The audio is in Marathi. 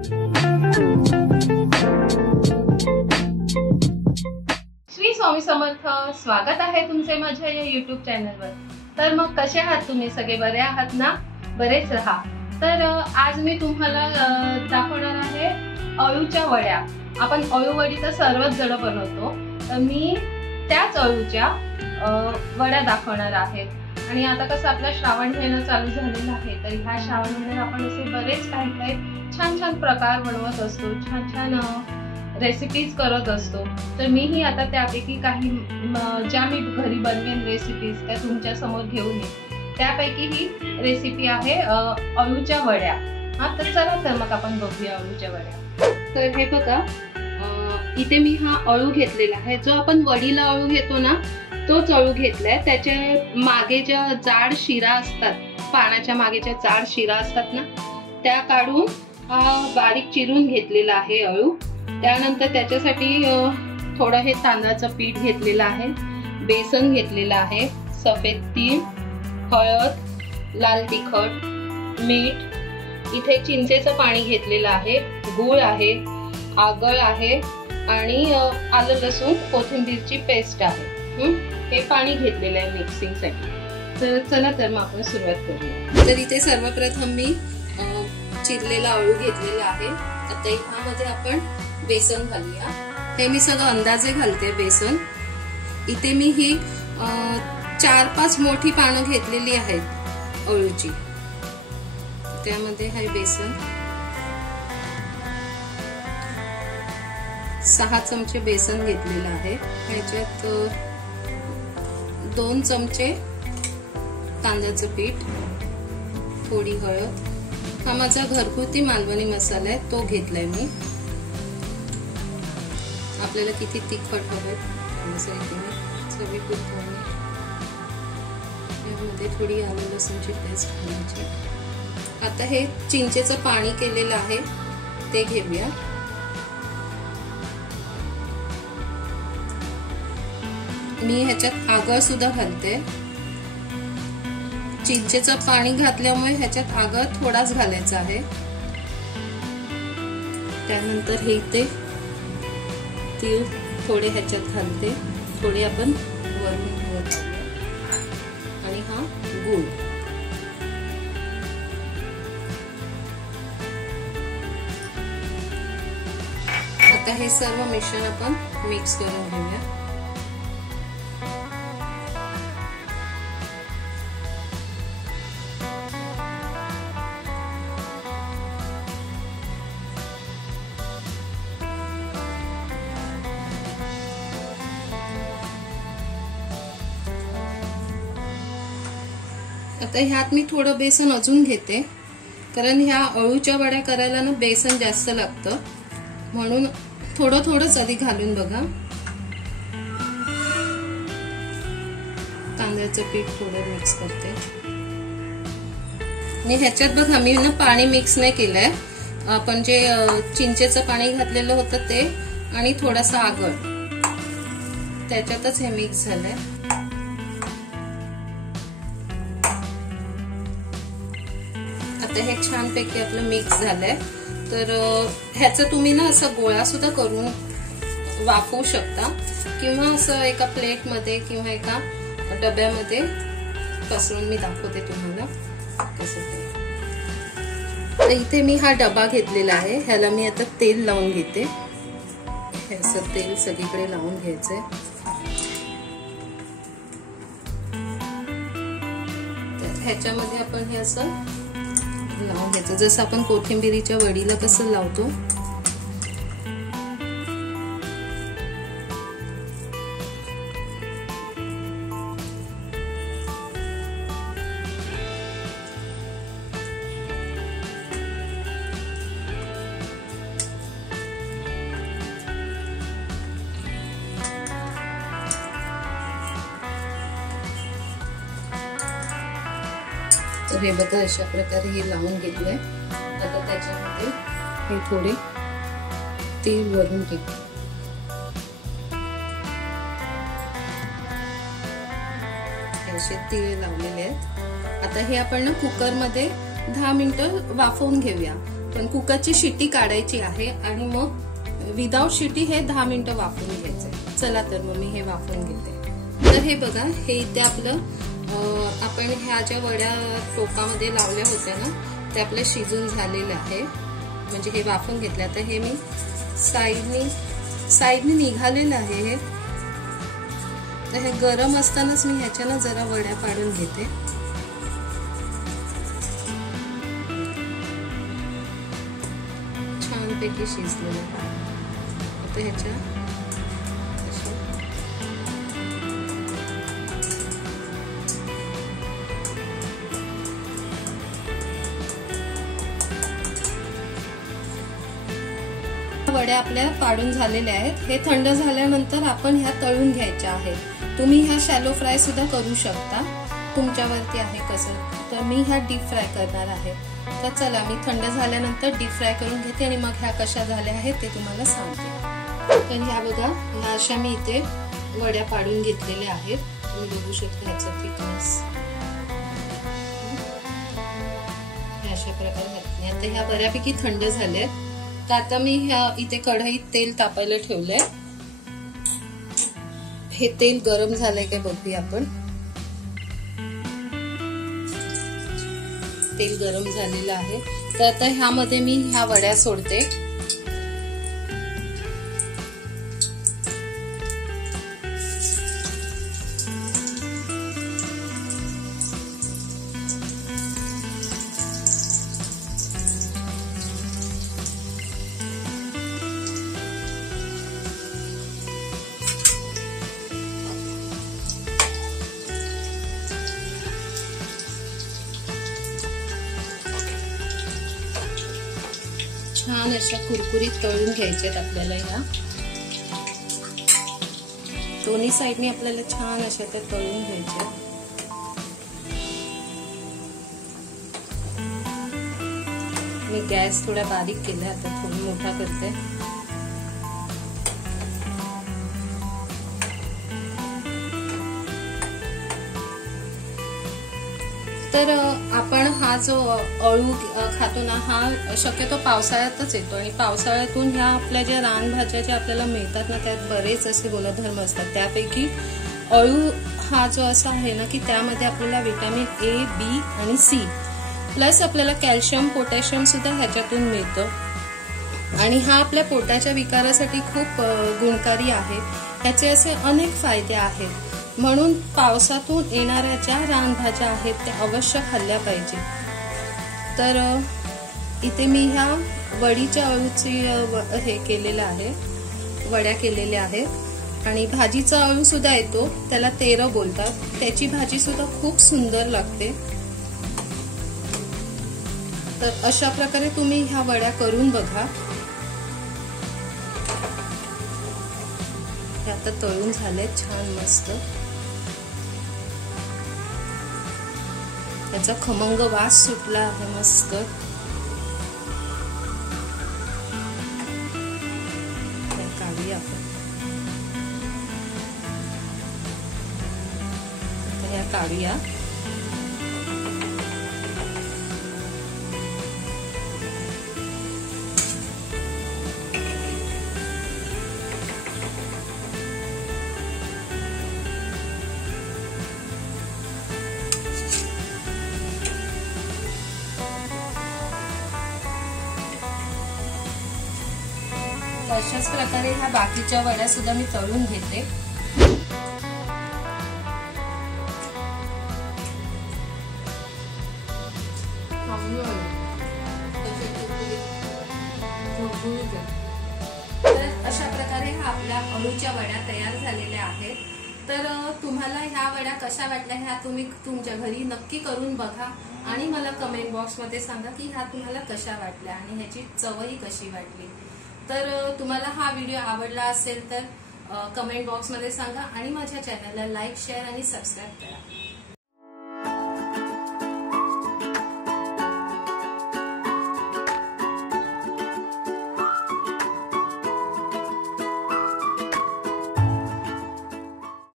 श्री स्वामी समर्थ, स्वागत आहे तुमचे माझ्या या YouTube चॅनलवर। तर मग कसे आहात तुम्ही सगळे? बरे आहात ना? बरेच राहा। तर आज मी तुम्हाला दाखवणार आहे अळूच्या वड्या। आपण अळू वडी तर सर्वच जण बनवतो, तर मी त्याच अळूच्या वड्या दाखवणार आहे। आणि आता कसं आपला श्रावण महिना चालू झालेला आहे, तर ह्या श्रावण महिन्यात आपण असे बरेच काही छान छान प्रकार बनवत असतो, छान छान रेसिपीज करत असतो। तर मीही आता त्यापैकी काही ज्या मी घरी बनवेन रेसिपीज त्या तुमच्या समोर घेऊन येईन। त्यापैकी ही रेसिपी आहे अळूच्या वड्या। हा, तर चला तर मग आपण बघूया अळूच्या वड्या। तर हे बघा, इथे मी हा अळू घेतलेला आहे, जो आपण वडीला अळू घेतो ना तोच अळू घेतलाय। त्याच्या मागे ज्या जाड शिरा असतात, पानाच्या मागेच्या जाड शिरा असतात ना, त्या काढून हा बारीक चिरून घेतलेला आहे अळू। त्यानंतर त्याच्यासाठी थोडं हे तांदळाचं पीठ घेतलेलं आहे, बेसन घेतलेलं आहे, सफेद तीळ, हळद, लाल तिखट, मीठ, इथे चिंचेचं पाणी घेतलेलं आहे, गूळ आहे, आगळ आहे आणि आलं लसूण कोथिंबीरची पेस्ट आहे। हे पाणी घेतलेलं आहे मिक्सिंग साठी। तर चला तर मग आपण सुरुवात करूया। तर इथे सर्वप्रथम मी चिरलेला अळू घेतलेला आहे। आता ह्यामध्ये आपण बेसन घालूया। हे मी सगळं अंदाजे घालते बेसन। इथे मी ही 4-5 मोठी पानं घेतलेली आहेत अळूची, त्यामध्ये हे बेसन 6 चमचे बेसन घेतलेलं आहे। ह्याच्यात 2 चमचे तांदळाचं पीठ, थोडी हळद, हा माझा घरगुती मालवणी मसाला आहे तो घेतलाय मी। आपल्याला किती तिखट हवं चवीपुरतं, यामध्ये थोडी आलं लसूणची पेस्ट घालायची। आता हे चिंचेचं पाणी केलेलं आहे ते घेऊया। मी ह्याच्यात आगळ सुद्धा घालते। चिंचेचं पाणी घातल्यामुळे ह्याच्यात आगळ थोडाच घालायचा आहे। त्यानंतर हे इथे तीळ थोडे ह्याच्यात घालते, थोडे आपण वरून घालूया, आणि हा गूळ। आता हे सर्व मिश्रण आपण मिक्स करून घेऊया। आता ह्यात मी थोडं बेसन अजून घेते, कारण ह्या अळूच्या वड्या करायला ना बेसन जास्त लागतं, म्हणून थोडं थोडंच आधी घालून बघा। तांदळाचं पीठ थोडं मिक्स करते, आणि ह्याच्यात बघा मी ना पाणी मिक्स नाही केलंय, आपण जे चिंचेचं पाणी घातलेलं होतं ते आणि थोडासा आगळ त्याच्यातच हे मिक्स झालंय। आता हे छानपैकी आपलं मिक्स झालंय। तर ह्याचं तुम्ही ना असं गोळा सुद्धा करून वाफवू शकता, किंवा असं एका प्लेट मध्ये किंवा एका डब्यामध्ये पसरून मी दाखवते तुम्हाला कसं ते। तर इथे मी हा डबा घेतलेला आहे, ह्याला मी आता तेल लावून घेते। हे असं तेल सगळीकडे लावून घ्यायचंय। ह्याच्यामध्ये आपण हे असं लावून घ्यायचं, जसं आपण कोथिंबीरीच्या वडीला कसं लावतो। तर हे बघा अशा प्रकारे हे लावून घेतलंय। आता त्याच्यामध्ये हे थोडे तेल वरून टाकू। असे तीळ लावलेले आहेत। आता हे आपण ना कुकर मध्ये 10 मिनिटं वाफवून घेऊया। पण कुकरची शिट्टी काढायची आहे आणि मग विदाउट शिट्टी हे 10 मिनिटं वाफवून घ्यायचंय। चला तर मग मी हे वाफवून घेते। तर हे बघा, हे इथे आपलं आपण ह्या ज्या वड्या टोपामध्ये लावल्या होत्या ना, ते आपले शिजून झालेले आहे, म्हणजे हे वाफवून घेतले। आता हे मी साईडनी निघालेलं आहे हे। तर हे गरम असतानाच मी ह्याच्यानं जरा वड्या पाडून घेते। छानपैकी शिजलेलं आहे। आता ह्याच्या वड्या आपल्या पाडून झालेल्या आहेत। हे थंड झाल्यानंतर आपण ह्या तळून घ्यायच्या आहेत। तुम्ही ह्या शॅलो फ्राय सुद्धा करू शकता, तुमच्यावरती आहे कसं। तर मी ह्या डीप फ्राय करणार आहे। तर चला, मी थंड झाल्यानंतर डीप फ्राय करून घेते आणि मग ह्या कशा झाल्या आहेत ते तुम्हाला सांगते। तर ह्या बघा, ह्या अशा मी इथे वड्या पाडून घेतलेल्या आहेत। तुम्ही बघू शकता ह्याचा थिकनेस अशा प्रकारे। आता ह्या बऱ्यापैकी थंड झाल्यात। तर आता मी इथे कढईत तेल तापायला ठेवलंय। हे तेल गरम झालंय काय बघूया आपण। तेल गरम झालेलं आहे। तर आता ह्यामध्ये मी ह्या वड्या सोडते। छान अशा कुरकुरीत तळून घ्यायच्यात आपल्याला। ह्या दोन्ही साईडनी आपल्याला छान अशा त्या तळून घ्यायच्या। मी गॅस थोडा बारीक केला, आता थोडा मोठा करते। तर आपण हा जो अळू खातो ना, हा शक्यतो पावसाळ्यातच येतो आणि पावसाळ्यातून ह्या आपल्या ज्या रानभाज्या ज्या आपल्याला मिळतात ना, त्यात बरेच असे गुणधर्म असतात। त्यापैकी अळू हा जो असा आहे ना, की त्यामध्ये आपल्याला विटॅमिन ए, बी आणि सी प्लस आपल्याला कॅल्शियम, पोटॅशियम सुद्धा ह्याच्यातून मिळतं आणि हा आपल्या पोटाच्या विकारासाठी खूप गुणकारी आहे। ह्याचे असे अनेक फायदे आहेत। म्हणून पावसातून येणाऱ्या ज्या रानभाज्या आहेत त्या अवश्य खाल्ल्या पाहिजे। तर इथे मी ह्या वडीच्या अळूची हे केलेलं आहे, वड्या केलेल्या आहेत। आणि भाजीचा अळू सुद्धा येतो, त्याला तेर बोलतात। त्याची भाजी सुद्धा खूप सुंदर लागते। तर अशा प्रकारे तुम्ही ह्या वड्या करून बघा। आता तळून झाले छान मस्त। त्याचा खमंग वास सुटला आहे मस्त। काढूया आपण। या काढूया। अशाच प्रकारे ह्या बाकीच्या वड्या सुद्धा मी तळून घेते। तर अशा प्रकारे ह्या आपल्या अळूच्या वड्या तयार झालेल्या आहेत। तर तुम्हाला ह्या वड्या कशा वाटल्या ह्या तुम्ही तुमच्या घरी नक्की करून बघा आणि मला कमेंट बॉक्स मध्ये सांगा की ह्या तुम्हाला कशा वाटल्या आणि ह्याची चवही कशी वाटली। तर तुम्हाला हा व्हिडिओ आवडला असेल तर कमेंट बॉक्स मध्ये सांगा आणि माझ्या चॅनलला लाईक, शेअर आणि सबस्क्राईब करा।